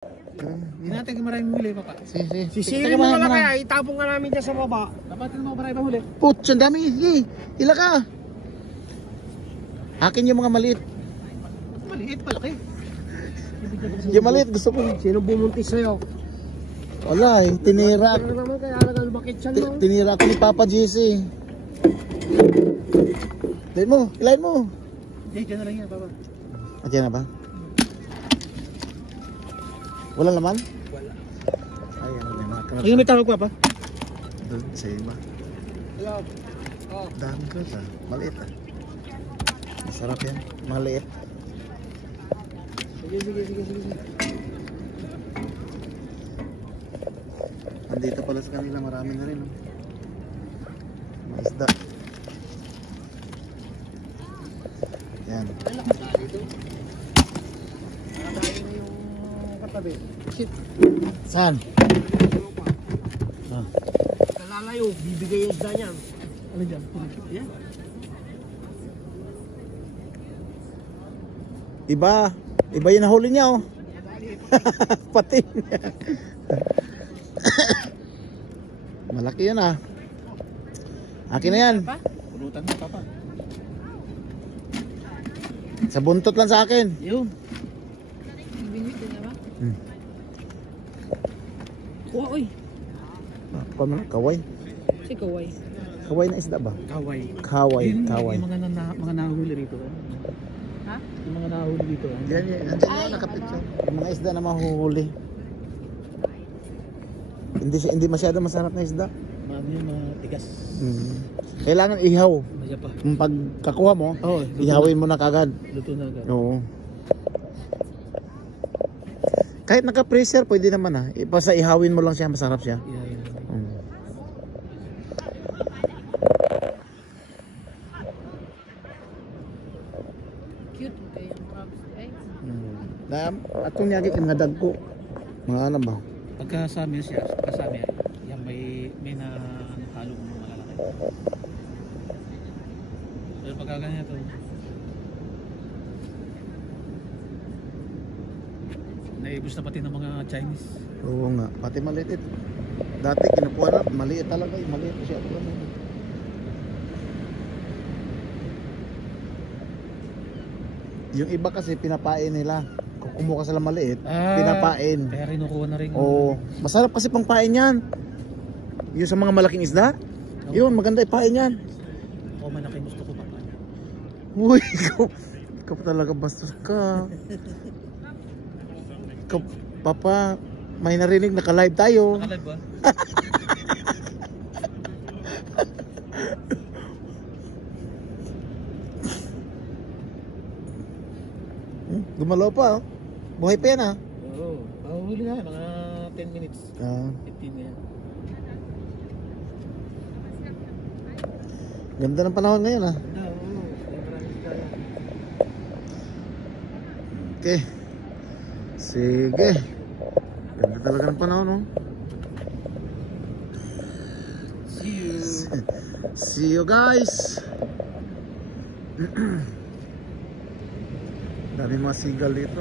Hindi natin maraming huli, papa. Sisirin mo na lang kaya, itapong ka namin dyan sa baba. Dapat mo maraming huli. Putz, ang dami. Hey, ila ka. Akin yung mga maliit. Maliit, malaki. Yung maliit gusto ko. Sino bumuntis sa'yo? Wala eh, tinira. Ano naman kaya nagalbakit siya no? Tinira ko ni Papa JC. Ilayin mo, ilayin mo. Hindi, dyan na lang yan, papa. Diyan na ba? Wala naman? Wala. Ay, ano may mga crabs. Ayun, may tawag, papa. Doon, sa iba. Hello? Oh. Dami crabs ah. Maliit ah. Masarap yan. Maliit. Sige. Andito pala sa kanila, marami na rin. Oh. May isda. Yan. Nakatayin na yung katabi. Shit. Saan? Ah. Kalalayo, bibigay yung isda niyan. Ano dyan? Yan. Iba yung nahuli niya oh. Pati. Malaki yun ah. Akin na yan. Pulutan mo, papa. Sa buntot lang sa akin. Yun. Oh, oy. Kaway. Si Kaway. Kaway na isda ba? Kaway. Kaway. Yung mga nahuli rito. Ha? Yung mga nahuli dito. Yan, nandiyan na nakapicture. Yung mga isda na mahuhuli. Hindi masyado masarap na isda. Yung mga tigas. Kailangan ihaw. Masya pa. Yung pagkakuha mo, Oo. ihawin mo na kagad. Luto na agad. Oo. Kahit naka-pressure, pwede naman ah. Basta ihawin mo lang siya, masarap siya. Yeah. Cute kayo yung crabs. Ay. Atong niyagi ka mga dagko. Mga ano ba? Pagkasami siya, yan may na halo ng malalaki. Pero pagka ganito, naibos na pati ng mga Chinese. Oo nga, pati maliit. Dati kinukuha na, maliit talaga. Maliit siya. Yung iba kasi pinapain nila. Kung kumuha ka sila maliit, pinapain. Kaya rinukuha na rin. Oo. Masarap kasi pang pain yan. Yung sa mga malaking isda. Yun, maganda ipain yan. Ako malaki gusto ko pa. Uy, ikaw talaga bastos ka. Ikaw, Papa, may narinig naka-live tayo. Nakalive ba? Gumalaw pa oh. Buhay pa yan ah. Oo. Huli na mga 10 minutes. 15 na yan. Ganda ng panahon ngayon ah. Okay. Sige. Ganda talaga ng panahon oh. See you. See you guys. Dami mga sigal dito.